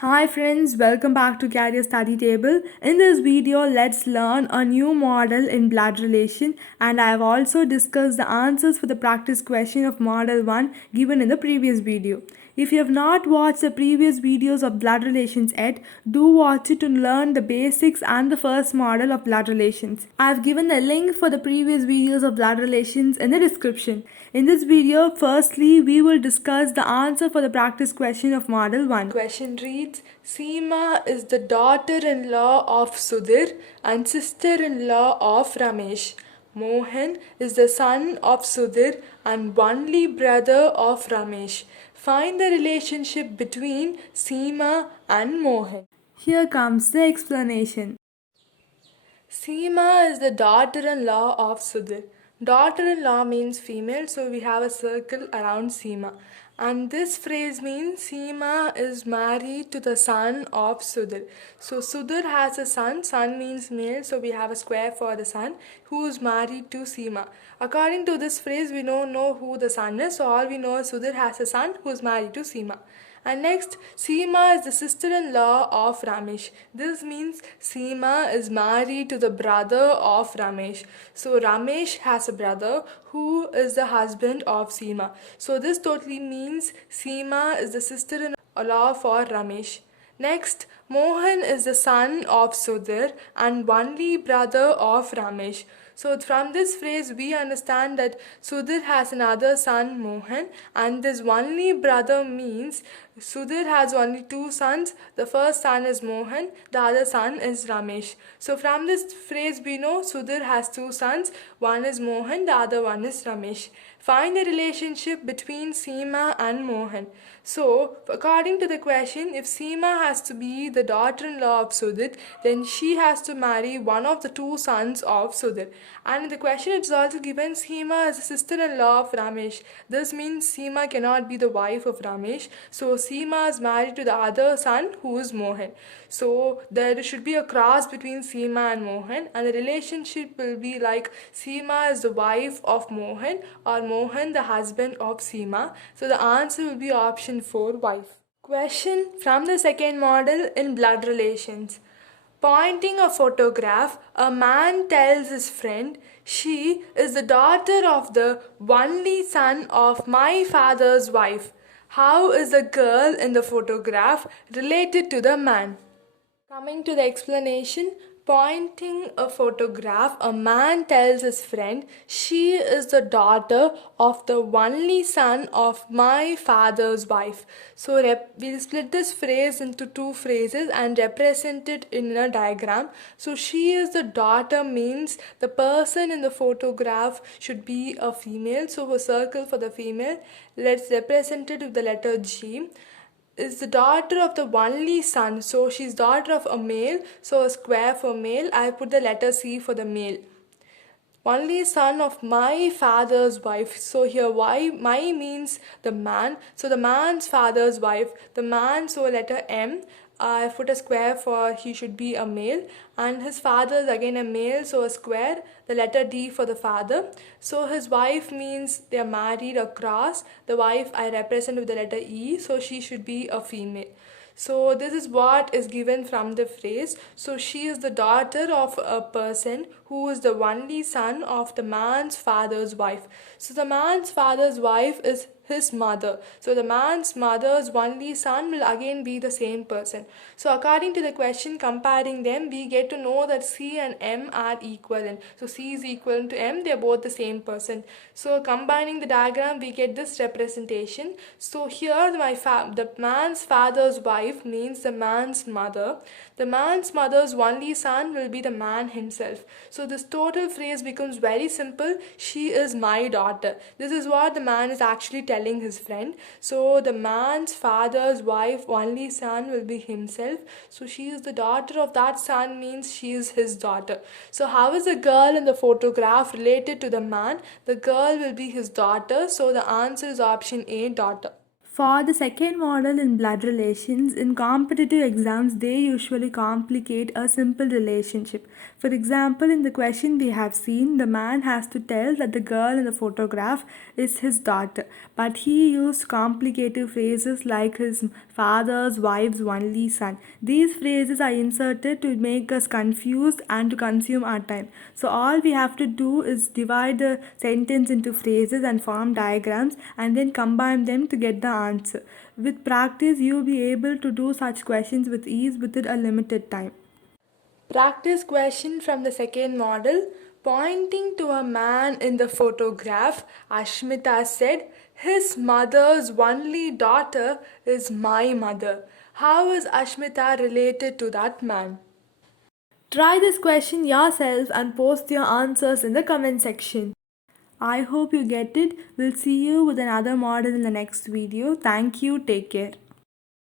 Hi friends, welcome back to Career Study Table. In this video, let's learn a new model in blood relation, and I have also discussed the answers for the practice question of model 1 given in the previous video. If you have not watched the previous videos of blood relations yet, do watch it to learn the basics and the first model of blood relations. I have given the link for the previous videos of blood relations in the description. In this video, firstly, we will discuss the answer for the practice question of model 1. Question reads, Seema is the daughter-in-law of Sudhir and sister-in-law of Ramesh. Mohan is the son of Sudhir and only brother of Ramesh. Find the relationship between Seema and Mohan. Here comes the explanation. Seema is the daughter-in-law of Sudhir. Daughter-in-law means female, so we have a circle around Seema. And this phrase means Seema is married to the son of Sudhir. So Sudhir has a son means male, so we have a square for the son who is married to Seema. According to this phrase, we don't know who the son is, so all we know is Sudhir has a son who is married to Seema. And next, Seema is the sister-in-law of Ramesh. This means Seema is married to the brother of Ramesh. So Ramesh has a brother who is the husband of Seema. So this totally means Seema is the sister-in-law for Ramesh. Next, Mohan is the son of Sudhir and only brother of Ramesh. So from this phrase we understand that Sudhir has another son Mohan, and this only brother means Sudhir has only two sons. The first son is Mohan, the other son is Ramesh. So from this phrase we know Sudhir has two sons, one is Mohan, the other one is Ramesh. Find the relationship between Seema and Mohan. So, according to the question, if Seema has to be the daughter-in-law of Sudhir, then she has to marry one of the two sons of Sudhir. And in the question, it is also given Seema is a sister-in-law of Ramesh. This means Seema cannot be the wife of Ramesh. So, Seema is married to the other son who is Mohan. So, there should be a cross between Seema and Mohan, and the relationship will be like Seema is the wife of Mohan or Mohan the husband of Seema. So, the answer will be option 4, wife. Question from the second model in blood relations. Pointing a photograph, a man tells his friend, She is the daughter of the only son of my father's wife. How is the girl in the photograph related to the man? Coming to the explanation, pointing a photograph, a man tells his friend, She is the daughter of the only son of my father's wife. So we'll split this phrase into two phrases and represent it in a diagram. So she is the daughter means the person in the photograph should be a female. So a circle for the female. Let's represent it with the letter G. Is the daughter of the only son, so she's daughter of a male, so a square for male. I put the letter C for the male. Only son of my father's wife, so here why my means the man, so the man's father's wife, the man, so letter M. I put a square for he should be a male, and his father is again a male, so a square, the letter D for the father. So his wife means they are married across. The wife I represent with the letter E, so she should be a female. So this is what is given from the phrase. So she is the daughter of a person who is the only son of the man's father's wife. So the man's father's wife is his mother. So the man's mother's only son will again be the same person. So according to the question, comparing them, we get to know that C and M are equivalent. So C is equivalent to M, they are both the same person. So combining the diagram, we get this representation. So here the man's father's wife means the man's mother. The man's mother's only son will be the man himself. So this total phrase becomes very simple. She is my daughter. This is what the man is actually telling his friend. So the man's father's wife only son will be himself. So she is the daughter of that son means she is his daughter. So how is the girl in the photograph related to the man? The girl will be his daughter. So the answer is option A, daughter. For the second model in blood relations, in competitive exams, they usually complicate a simple relationship. For example, in the question we have seen, the man has to tell that the girl in the photograph is his daughter, but he used complicated phrases like his father's wife's only son. These phrases are inserted to make us confused and to consume our time. So, all we have to do is divide the sentence into phrases and form diagrams and then combine them to get the answer. With practice, you'll be able to do such questions with ease within a limited time. Practice question from the second model. Pointing to a man in the photograph, Ashmita said, "His mother's only daughter is my mother." How is Ashmita related to that man? Try this question yourself and post your answers in the comment section. I hope you get it. We'll see you with another model in the next video. Thank you. Take care.